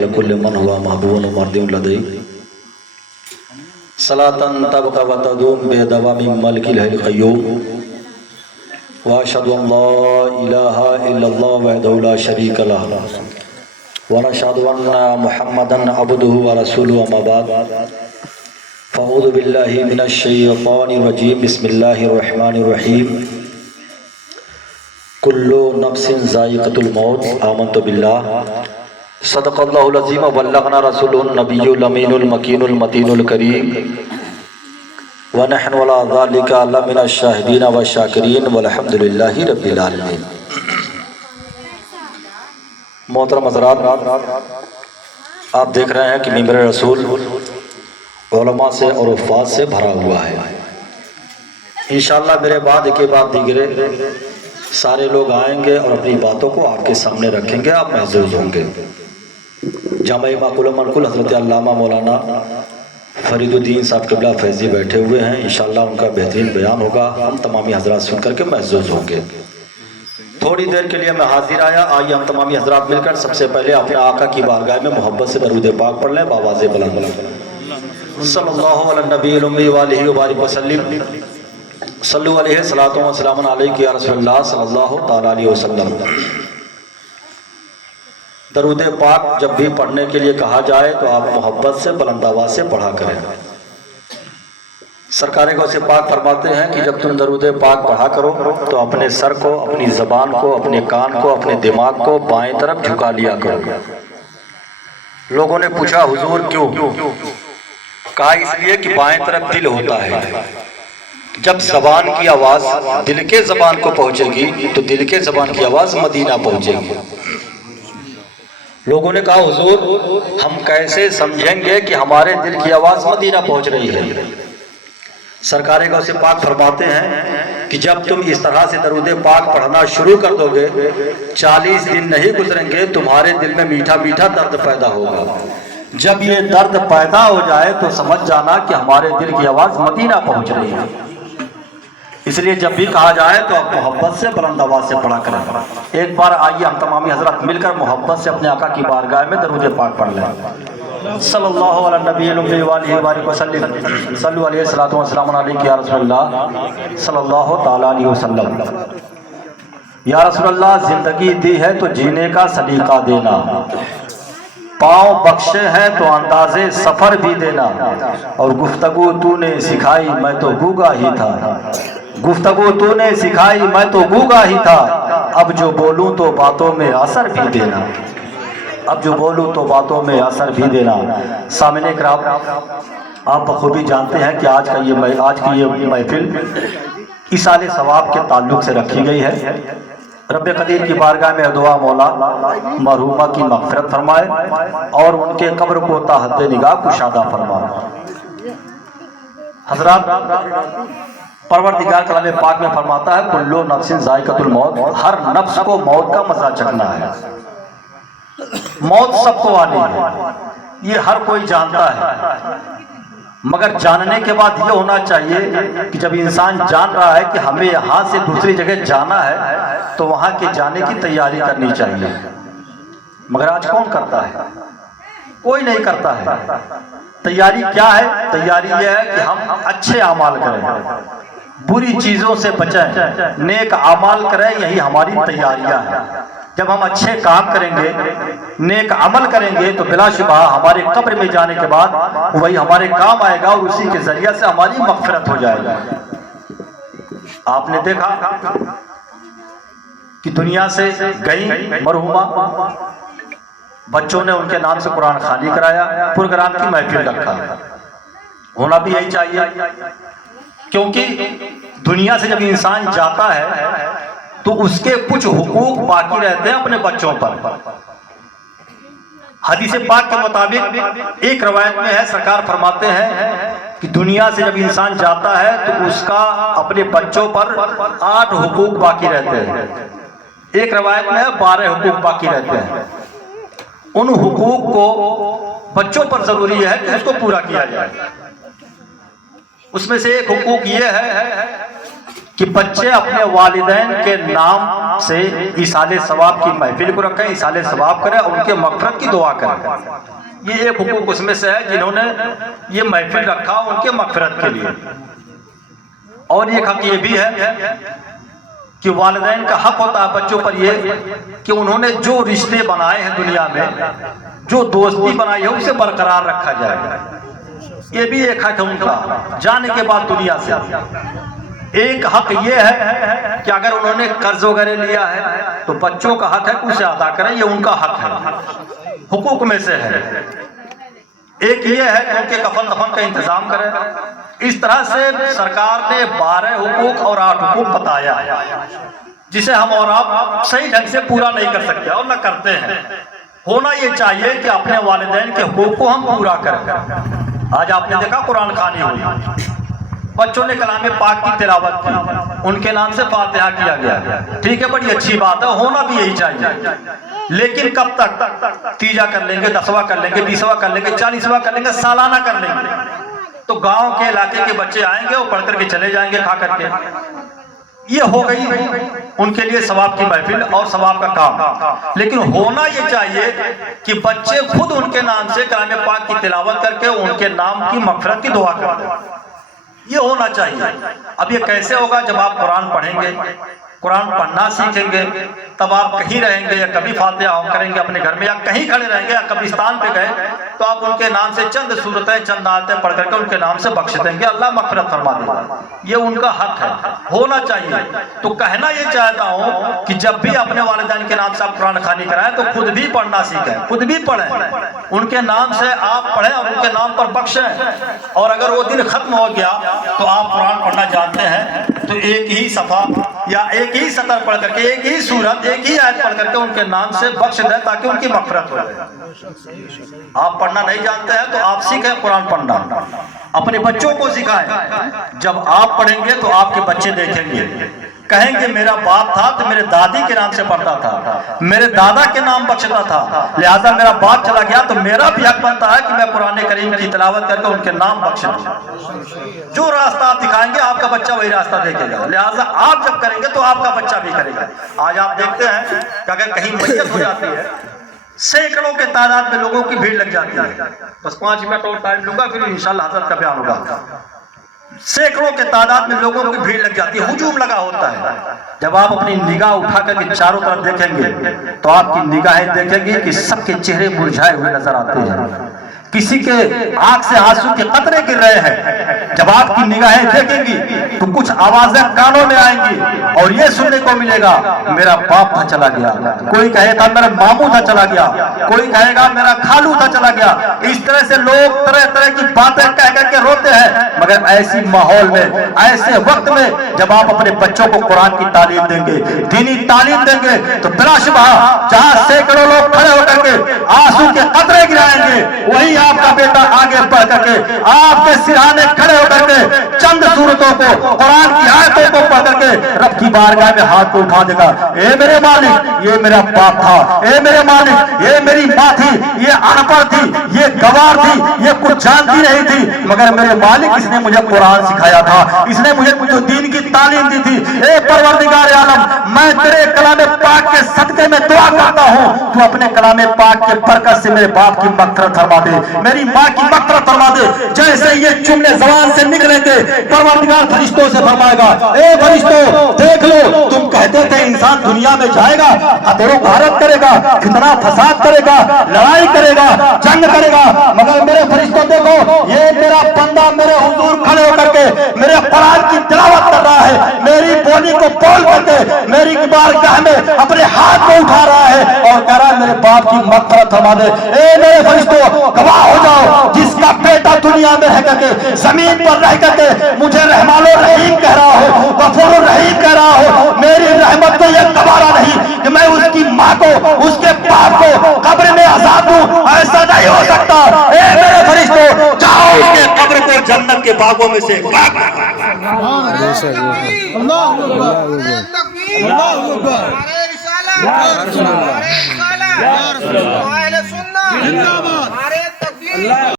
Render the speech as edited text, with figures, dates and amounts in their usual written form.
لكل من هو محبوب ومرضي لدي صلاة تبقى وتدوم بدوام ملك الحي القيوم وأشهد أن لا إله إلا الله وحده لا شريك له ونشهد أن محمدا عبده ورسوله أما بعد فأعوذ بالله من الشيطان الرجيم بسم الله الرحمن الرحيم كل نفس ذائقة الموت آمنت بالله صدق اللہ العظیم وبلغنا رسول النبی الامین المکین المتین الکریم ونحن ولا ذالک لمن الشاہدین والشاکرین والحمد للہ رب العالمین۔ محترم حضرات، آپ دیکھ رہے ہیں کہ ممبر رسول علماء سے اور حفاظ سے بھرا ہوا ہے۔ انشاءاللہ میرے بعد ایک بعد دیگرے سارے لوگ آئیں گے اور اپنی باتوں کو آپ کے سامنے رکھیں گے، آپ محظوظ ہوں گے۔ جامع معقول و منقول حضرت علامہ مولانا فرید الدین صاحب قبلہ فیضی بیٹھے ہوئے ہیں، انشاءاللہ ان کا بہترین بیان ہوگا، ہم تمامی حضرات سن کر کے محظوظ ہوں گے۔ تھوڑی دیر کے لیے میں حاضر آیا، آئیے ہم تمامی حضرات مل کر سب سے پہلے اپنے آقا کی بارگاہ میں محبت سے درود پاک پڑھ لیں بآواز بلند۔ صلی اللہ علی النبی الامی وآلہ وبارک وسلم، صلو علیہ صلاۃ و سلام علیک یا رسول اللہ صلی اللہ تعالی علیہ وسلم۔ درود پاک جب بھی پڑھنے کے لیے کہا جائے تو آپ محبت سے بلند آواز سے پڑھا کریں۔ سرکار غوث پاک فرماتے ہیں کہ جب تم درود پاک پڑھا کرو تو اپنے سر کو، اپنی زبان کو، اپنے کان کو، اپنے دماغ کو بائیں طرف جھکا لیا کرو۔ لوگوں نے پوچھا حضور کیوں؟ کہا اس لیے کہ بائیں طرف دل ہوتا ہے، جب زبان کی آواز دل کے زبان کو پہنچے گی تو دل کے زبان کی آواز مدینہ پہنچے گی۔ لوگوں نے کہا حضور ہم کیسے سمجھیں گے کہ ہمارے دل کی آواز مدینہ پہنچ رہی ہے؟ سرکار غوث پاک فرماتے ہیں کہ جب تم اس طرح سے درود پاک پڑھنا شروع کر دو گے، 40 دن نہیں گزریں گے تمہارے دل میں میٹھا میٹھا درد پیدا ہوگا۔ جب یہ درد پیدا ہو جائے تو سمجھ جانا کہ ہمارے دل کی آواز مدینہ پہنچ رہی ہے۔ اس لیے جب بھی کہا جائے تو آپ محبت سے بلند آواز سے پڑھا کریں۔ ایک بار آئیے ہم تمامی حضرات مل کر محبت سے اپنے آقا کی بارگاہ میں درود پاک پڑھ لیں۔ صلی اللہ علی النبی الامی وآلہ وبارک وسلم، صلو علیہ الصلوۃ والسلام علیک یا رسول اللہ صلی اللہ تعالی علیہ وسلم۔ یا رسول اللہ زندگی دی ہے تو جینے کا سلیقہ دینا، پاؤں بخشے ہیں تو اندازے سفر بھی دینا، اور گفتگو تو نے سکھائی میں تو گونگا ہی تھا، گفتگو تو نے سکھائی میں تو گونگا ہی تھا، اب جو بولوں تو باتوں میں اثر بھی دینا، اب جو بولوں تو باتوں میں اثر بھی دینا۔ سامعین کرام، آپ بخوبی جانتے ہیں کہ آج کی یہ محفل ایصال ثواب کے تعلق سے رکھی گئی ہے۔ رب قدیر کی بارگاہ میں دعا مولا مرحومہ کی مغفرت فرمائے اور ان کے قبر کو تا حد نگاہ کشادہ فرمائے۔ حضرات، پروردگار کلام پاک میں فرماتا ہے کلو نفس ذائقۃ الموت، ہر نفس کو موت کا مزہ چکھنا ہے۔ موت سب کو آنی ہے، یہ ہر کوئی جانتا ہے، مگر جاننے کے بعد یہ ہونا چاہیے کہ جب انسان جان رہا ہے کہ ہمیں یہاں سے دوسری جگہ جانا ہے تو وہاں کے جانے کی تیاری کرنی چاہیے، مگر آج کون کرتا ہے؟ کوئی نہیں کرتا ہے۔ تیاری کیا ہے؟ تیاری یہ ہے کہ ہم اچھے اعمال کریں، بری چیزوں سے بچیں، نیک اعمال کریں، یہی ہماری تیاریاں ہیں۔ جب ہم اچھے کام کریں گے، نیک عمل کریں گے تو بلا شبہ ہمارے قبر میں جانے کے بعد وہی ہمارے کام آئے گا اور اسی کے ذریعے سے ہماری مغفرت ہو جائے گی۔ آپ نے دیکھا کہ دنیا سے گئی مرحومہ، بچوں نے ان کے نام سے قرآن خوانی کرایا، پروگرام کی محفل رکھا۔ ہونا بھی یہی چاہیے، کیونکہ دنیا سے جب انسان جاتا ہے تو اس کے کچھ حقوق باقی رہتے ہیں اپنے بچوں پر۔ حدیث پاک کے مطابق ایک روایت میں ہے، سرکار فرماتے ہیں کہ دنیا سے جب انسان جاتا ہے تو اس کا اپنے بچوں پر 8 حقوق باقی رہتے ہیں، ایک روایت میں ہے 12 حقوق باقی رہتے ہیں۔ ان حقوق کو بچوں پر ضروری ہے کہ اس کو پورا کیا جائے۔ اس میں سے ایک حقوق یہ ہے کہ بچے اپنے والدین کے نام سے ایصال ثواب کی محفل کو رکھیں، ایصال ثواب کریں اور ان کے مغفرت کی دعا کریں۔ یہ ایک حقوق اس میں سے ہے جنہوں نے یہ محفل رکھا ان کے مغفرت کے لیے۔ اور ایک حق یہ بھی ہے کہ والدین کا حق ہوتا ہے بچوں پر یہ کہ انہوں نے جو رشتے بنائے ہیں دنیا میں، جو دوستی بنائی ہے اسے برقرار رکھا جائے۔ یہ بھی ایک حق ہے ان کا جانے کے بعد دنیا سے۔ ایک حق یہ ہے کہ اگر انہوں نے قرض وغیرہ لیا ہے تو بچوں کا حق ہے کہ اسے ادا کریں، یہ ان کا حق ہے، حقوق میں سے ہے۔ ایک یہ ہے کہ ان کے کفن دفن کا انتظام کریں۔ اس طرح سے سرکار نے 12 حقوق اور 8 حقوق بتایا جسے ہم اور آپ صحیح ڈھنگ سے پورا نہیں کر سکتے اور نہ کرتے ہیں۔ ہونا یہ چاہیے کہ اپنے والدین کے حقوق کو ہم پورا کریں۔ آج آپ نے دیکھا قرآن خوانی ہوئی، بچوں نے کلام پاک کی تلاوت کی، ان کے نام سے فاتحہ کیا گیا، ٹھیک ہے، بڑی اچھی بات ہے، ہونا بھی یہی چاہیے۔ لیکن کب تک؟ تیجا کر لیں گے، 10واں کر لیں گے، 20واں کر لیں گے، 40واں کر لیں گے، سالانہ کر لیں گے تو گاؤں کے علاقے کے بچے آئیں گے اور پڑھ کر کے چلے جائیں گے کھا کر کے۔ یہ ہو گئی ان کے لیے ثواب کی محفل اور ثواب کا کام۔ لیکن ہونا یہ چاہیے کہ بچے خود ان کے نام سے کلام پاک کی تلاوت کر کے ان کے نام کی مغفرت کی دعا کریں، یہ ہونا چاہیے۔ اب یہ کیسے ہوگا؟ جب آپ قرآن پڑھیں گے، قرآن پڑھنا سیکھیں گے، تب آپ کہیں رہیں گے یا کبھی فاتحہ کریں گے اپنے گھر میں یا کہیں کھڑے رہیں گے یا قبرستان پہ گئے تو آپ ان کے نام سے چند سورتیں چند آیتیں پڑھ کر کے ان کے نام سے بخش دیں گے، اللہ مغفرت فرما دے گا۔ یہ ان کا حق ہے، ہونا چاہیے۔ تو کہنا یہ چاہتا ہوں کہ جب بھی اپنے والدین کے نام سے آپ قرآن خوانی کرائیں تو خود بھی پڑھنا سیکھیں، خود بھی پڑھیں، ان کے نام سے آپ پڑھیں اور ان کے نام پر بخشیں۔ اور اگر وہ دن ختم ہو گیا تو آپ قرآن پڑھنا جانتے ہیں تو ایک ہی صفحہ یا ایک ہی سطر پڑھ کر کے، ایک ہی سورت، ایک ہی آیت پڑھ کر کے ان کے نام سے بخش دیں تاکہ ان کی مغفرت ہو جائے۔ آپ پڑھنا نہیں جانتے ہیں تو آپ سیکھیں قرآن پڑھنا، اپنے بچوں کو سکھائیں۔ جب آپ پڑھیں گے تو آپ کے بچے دیکھیں گے، کہیں گے میرا باپ تھا تو میرے دادی کے نام سے پڑھتا تھا، میرے دادا کے نام بخشتا تھا، لہذا میرا باپ چلا گیا تو میرا بھی حق بنتا ہے کہ میں قرآن کریم کی تلاوت کر کے ان کے نام بخش دوں۔ جو راستہ آپ دکھائیں گے آپ کا بچہ وہی راستہ دیکھے گا، لہذا آپ جب کریں گے تو آپ کا بچہ بھی کرے گا۔ آج آپ دیکھتے ہیں کہ اگر کہیں میت ہو جاتی ہے سینکڑوں کے تعداد میں لوگوں کی بھیڑ لگ جاتی ہے۔ بس 5 منٹ اور ٹائم لوں گا پھر انشاءاللہ حضرت کا بیان ہوگا۔ سینکڑوں کے تعداد میں لوگوں کی بھیڑ لگ جاتی ہے، ہجوم لگا ہوتا ہے۔ جب آپ اپنی نگاہ اٹھا کر کے چاروں طرف دیکھیں گے تو آپ کی نگاہیں دیکھیں گے کہ سب کے چہرے مرجھائے ہوئے نظر آتے ہیں، کسی کے آنکھ سے آنسو کے قطرے گر رہے ہیں۔ جب آپ کی نگاہیں دیکھیں گی تو کچھ آوازیں کانوں میں آئیں گی اور یہ سننے کو ملے گا میرا باپ تھا چلا گیا، کوئی کہے گا میرا ماموں تھا چلا گیا، کوئی کہے گا میرا خالو تھا چلا گیا۔ اس طرح سے لوگ طرح طرح کی باتیں کہہ کر کے روتے ہیں، مگر ایسی ماحول میں، ایسے وقت میں جب آپ اپنے بچوں کو قرآن کی تعلیم دیں گے، دینی تعلیم دیں گے تو بلا شبہ جہاں سینکڑوں لوگ کھڑے ہو کر کے آنسو کے قطرے گرائیں گے، وہی آپ کا بیٹا آگے بڑھ کر کے آپ کے سرہانے کھڑے ہو کر کے چند سورتوں کو، قرآن کی آیتوں کو پڑھ کر کے رب کی بارگاہ میں ہاتھ کو اٹھا دے گا، اے میرے مالک یہ میرا باپ تھا، اے میرے مالک یہ میری ماں تھی، یہ ان پڑھ تھی، یہ گوار تھی، یہ کچھ جانتی نہیں تھی، مگر میرے مالک اس نے مجھے قرآن سکھایا تھا، اس نے مجھے جو دین کی تعلیم دی تھی۔ اے پروردگار عالم میں تیرے کلام پاک کے صدقے میں دعا کرتا ہوں تو اپنے کلام پاک کے برکت سے میرے باپ کی مغفرت فرما دے، میری ماں کی مغفرت فرما دے۔ جیسے یہ جملے زبان سے نکلیں گے پروردگار فرشتوں سے فرمائے گا، اے فرشتوں دیکھ لو تم کہتے تھے انسان دنیا میں جائے گا، قتل و غارت کرے گا، فتنہ فساد کرے گا، لڑائی کرے گا، جنگ کرے گا، مگر میرے فرشتوں دیکھو یہ میرا بندہ میرے حضور کھڑے ہو کر کے میرے قرآن کی تلاوت کر رہا ہے، میری بولی کو بول کر کے میری بارگاہ میں اپنے ہاتھ کو اٹھا رہا ہے اور کہہ رہا ہے میرے باپ کی مغفرت فرما دے۔ اے میرے فرشتوں گواہ ہو جاؤ، جس کا بیٹا دنیا میں رہ کر کے زمین پر رہ کر کے مجھے رحمان الرحیم کہہ رہا ہو، غفور الرحیم کہہ رہا ہو، میری رحمت کو یہ گوارا نہیں کہ میں اس کی ماں کو، اس کے باپ کو قبر میں عذاب دوں، ایسا نہیں ہو سکتا۔ اے میرے فرشتوں جاؤ اس کے قبر کو جنت کے باغوں میں سے اللہ